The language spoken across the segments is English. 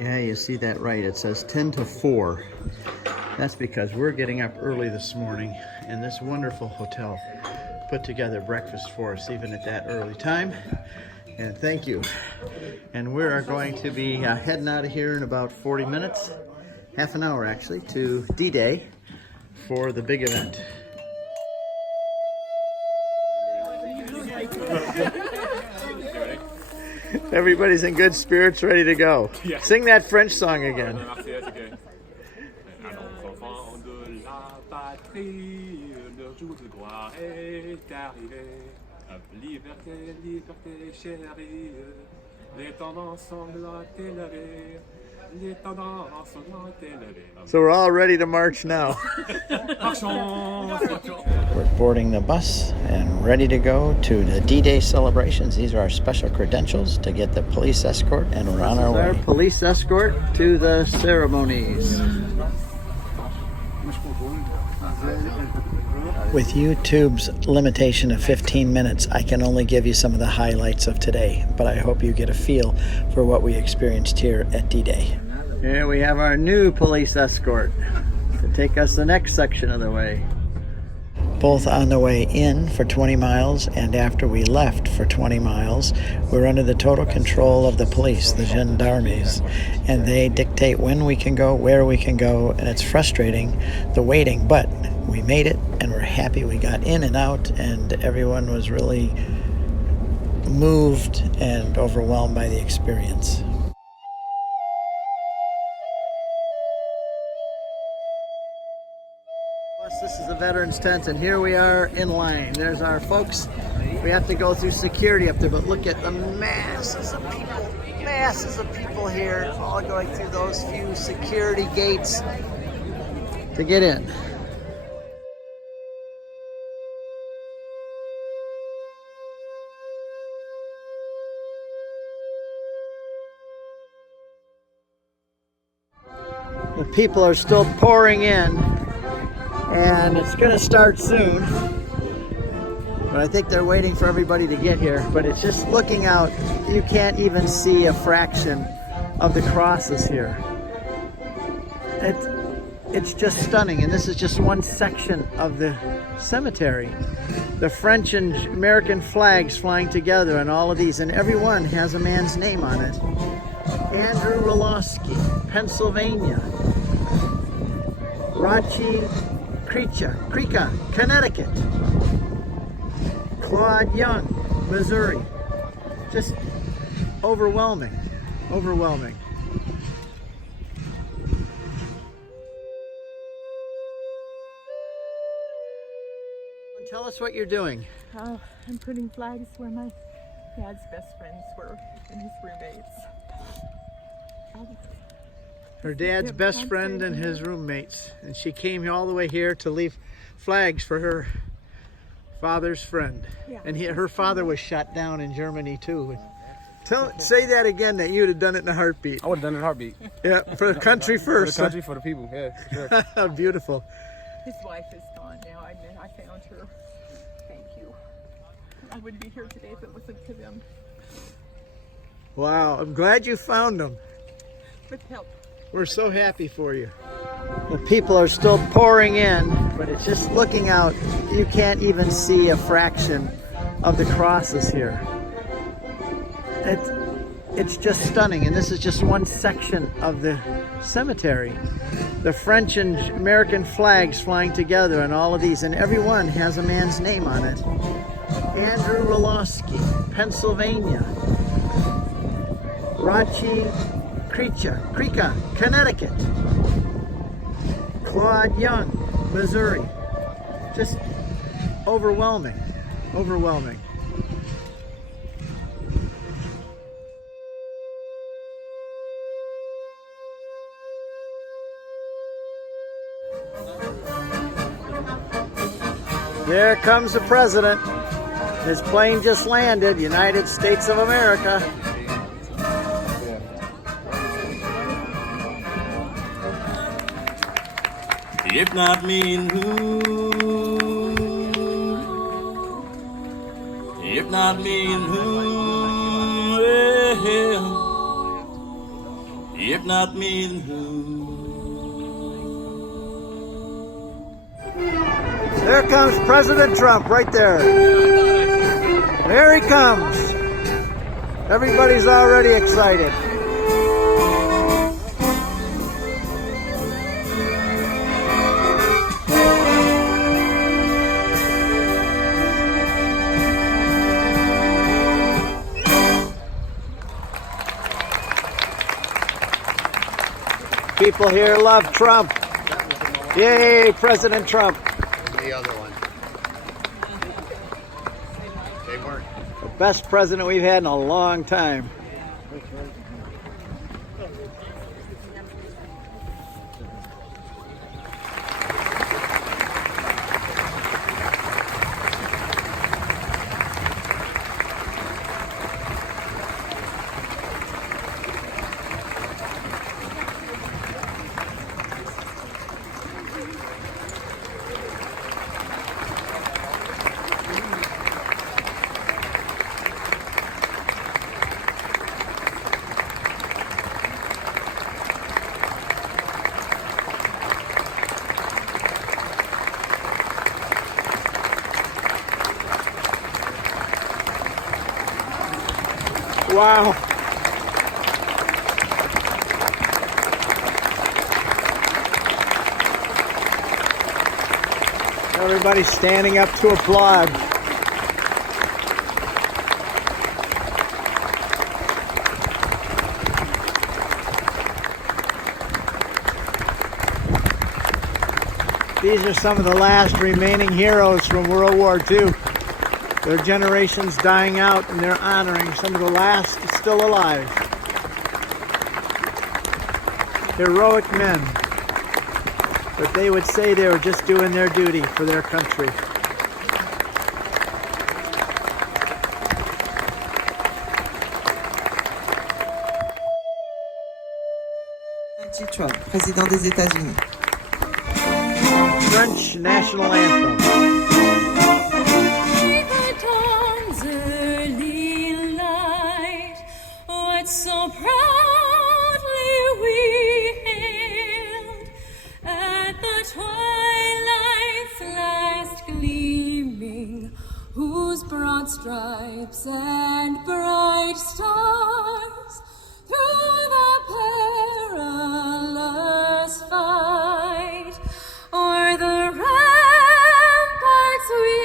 Yeah, you see that right. It says 10 to 4. That's because we're getting up early this morning, and this wonderful hotel put together breakfast for us even at that early time. And thank you. And we are going to be heading out of here in about 40 minutes, half an hour actually, to D-Day for the big event. Everybody's in good spirits, ready to go. Yeah. Sing that French song again. So we're all ready to march now. We're boarding the bus and ready to go to the D-Day celebrations. These are our special credentials to get the police escort, and we're on our way. Our police escort to the ceremonies. With YouTube's limitation of 15 minutes, I can only give you some of the highlights of today, but I hope you get a feel for what we experienced here at D-Day. Here we have our new police escort to take us the next section of the way. Both on the way in for 20 miles and after we left for 20 miles, we're under the total control of the police, the gendarmes, and they dictate when we can go, where we can go, and it's frustrating, the waiting, but we made it, and we're happy we got in and out, and everyone was really moved and overwhelmed by the experience. This is the veterans tent, and here we are in line. There's our folks. We have to go through security up there, but look at the masses of people here, all going through those few security gates to get in. The people are still pouring in, and it's going to start soon, but I think they're waiting for everybody to get here. But it's just looking out, you can't even see a fraction of the crosses here. It's just stunning, and this is just one section of the cemetery. The French and American flags flying together and all of these, and every one has a man's name on it. Andrew Rolowski, Pennsylvania. Rachi Krika, Connecticut. Claude Young, Missouri. Just overwhelming. Tell us what you're doing. Oh, I'm putting flags where my dad's best friends were and his roommates. Her dad's best friend and his roommates, and she came all the way here to leave flags for her father's friend. Yeah. And her father was shot down in Germany too. Say that again, that you'd have done it in a heartbeat. I would have done it in a heartbeat. Yeah, for the country first. For the country, for the people, yeah, for sure. Beautiful. His wife is gone now. I found her. Thank you. I wouldn't be here today if it wasn't for them. Wow, I'm glad you found them. With help. We're so happy for you. The people are still pouring in, but it's just looking out, you can't even see a fraction of the crosses here. It's just stunning, and this is just one section of the cemetery. The French and American flags flying together and all of these, and every one has a man's name on it. Andrew Rolowski, Pennsylvania. Rachi Krika, Connecticut. Claude Young, Missouri. Just overwhelming. There comes the president. His plane just landed, United States of America. If not me and who? If not me and who? If not me, then who? There comes President Trump right there. There he comes. Everybody's already excited. People here love Trump. Yay, President Trump. The other one. They weren't. The best president we've had in a long time. Wow. Everybody's standing up to applaud. These are some of the last remaining heroes from World War II. Their generation's dying out, and they're honoring some of the last still alive. Heroic men. But they would say they were just doing their duty for their country. Trump, président des États-Unis. French national anthem. So proudly we hailed at the twilight's last gleaming, whose broad stripes and bright stars through the perilous fight o'er the ramparts we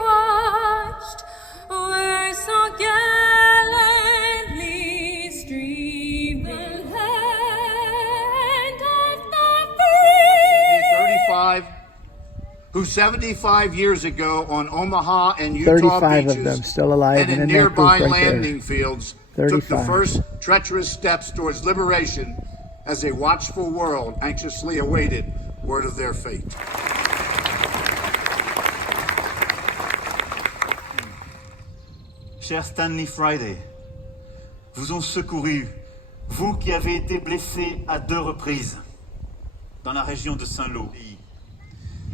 watched were so gallantly streaming, the land of the free. 35, who 75 years ago on Omaha and Utah 35 beaches of them still alive and and in in that nearby group right landing there. fields took the 35. first treacherous steps towards liberation as a watchful world anxiously awaited word of their fate. Cher Stanley Friday, vous ont secouru, vous qui avez été blessé à 2 reprises dans la région de Saint-Lô.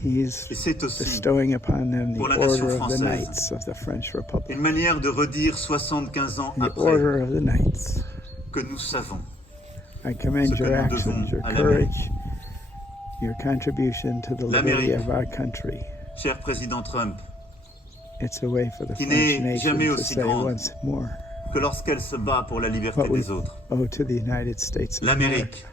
He's Et c'est aussi bestowing upon them the pour la nation Order of the française Knights of the French Republic. une manière de redire 75 ans The après Order of the Knights. que nous savons I commend ce que your nous actions, devons your à courage, your contribution to the liberty L'Amérique. of our country. cher président Trump, It's a way for the Qui French n'est nation jamais to aussi say grande once more que lorsqu'elle se bat pour la liberté what we des autres. owe to the United States of America. L'Amérique,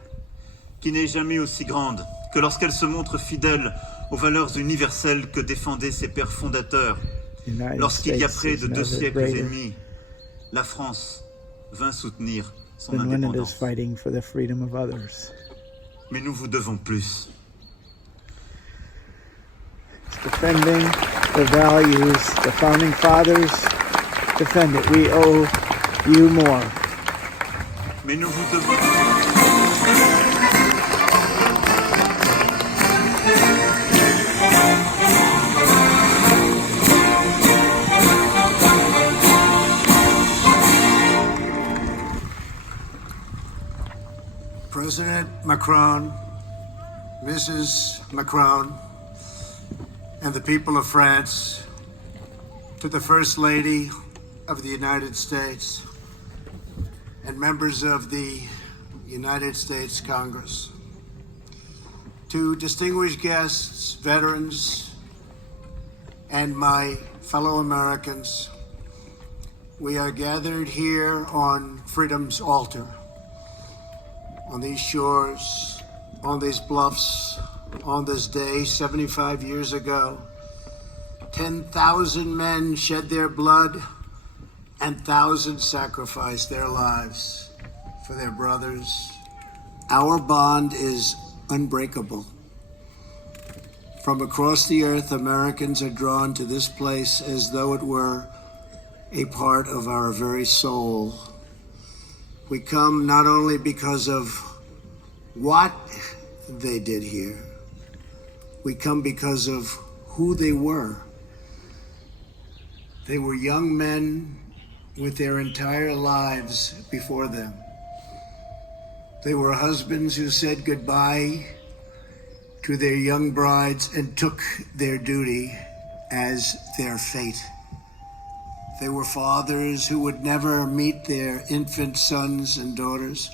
qui n'est jamais aussi grande que lorsqu'elle se montre fidèle aux valeurs universelles que défendaient ses pères fondateurs. The United Lorsqu'il y a States près is de 2 never siècles et greater demi, la France vint soutenir son than when it is indépendance. fighting for the freedom of others. Mais nous vous devons plus. It's defending the values the founding fathers defended. We owe you more. Mais nous vous devons... President Macron, Mrs. Macron, and the people of France, to the First Lady of the United States, and members of the United States Congress. To distinguished guests, veterans, and my fellow Americans, we are gathered here on freedom's altar, on these shores, on these bluffs, on this day 75 years ago. 10,000 men shed their blood and thousands sacrificed their lives for their brothers. Our bond is unbreakable. From across the earth, Americans are drawn to this place as though it were a part of our very soul. We come not only because of what they did here, we come because of who they were. They were young men with their entire lives before them. They were husbands who said goodbye to their young brides and took their duty as their fate. They were fathers who would never meet their infant sons and daughters.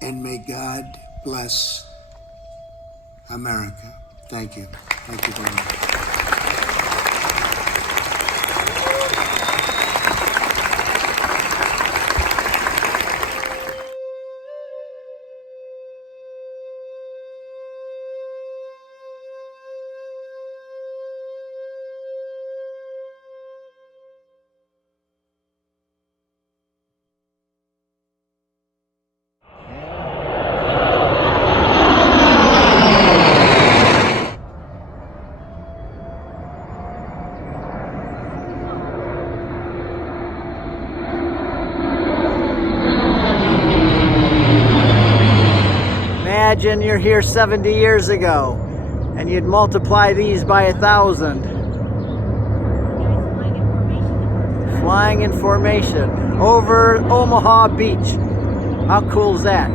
And may God bless America. Thank you. Thank you very much. Imagine you're here 70 years ago and you'd multiply these by 1,000. Flying in formation over Omaha Beach. How cool is that?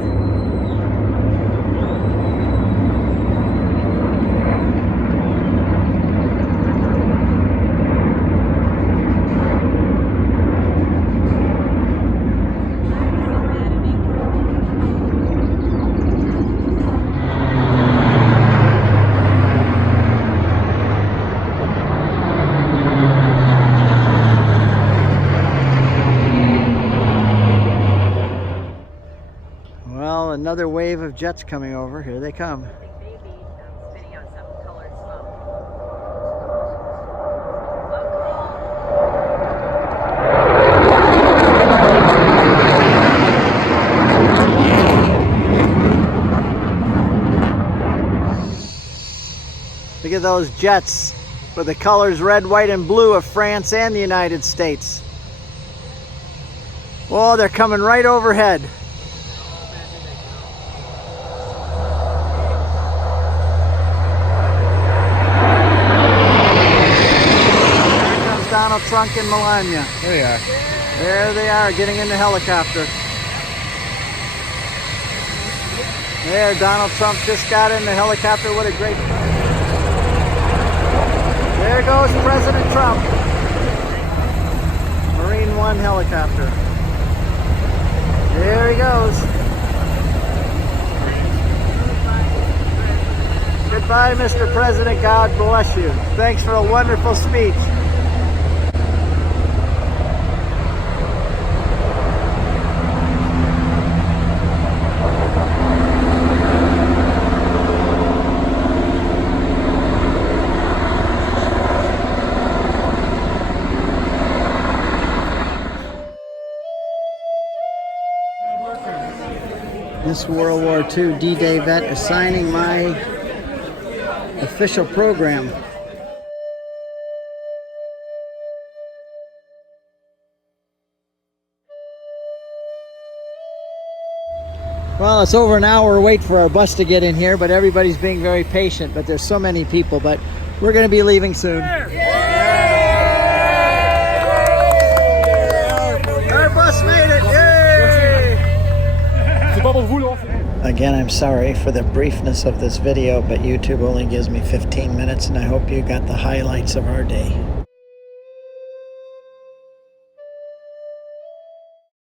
Another wave of jets coming over. Here they come. Look at those jets with the colors red, white, and blue of France and the United States. Oh, they're coming right overhead. Donald Trump and Melania. There they are. There they are, getting in the helicopter. There, Donald Trump just got in the helicopter. What a great... There goes President Trump. Marine One helicopter. There he goes. Goodbye, Mr. President. God bless you. Thanks for a wonderful speech. This World War II D-Day vet is signing my official program. Well, it's over an hour wait for our bus to get in here, but everybody's being very patient, but there's so many people, but we're going to be leaving soon. Our bus made it! Yay! Again, I'm sorry for the briefness of this video, but YouTube only gives me 15 minutes, and I hope you got the highlights of our day.